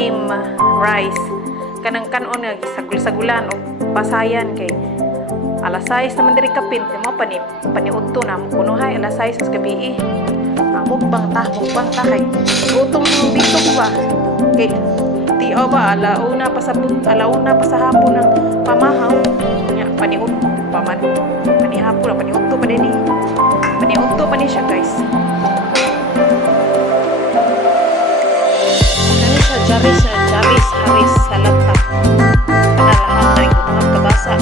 steam rice. Kanang kanon nga gisagul-sagulan o pasayan kay alas 6 naman diri kapin kay mo paniudto na kuno hay alas 6 sa gabi. Mukbang ta kay gutom dito ko ba kay tio ba alauna pa sa hapon ng pamahaw nya paniudto panihapon paniudto pa din paniudto pa ni siya guys. Kani sa jaris haris sa laptop kanalahan na ikot kabasa.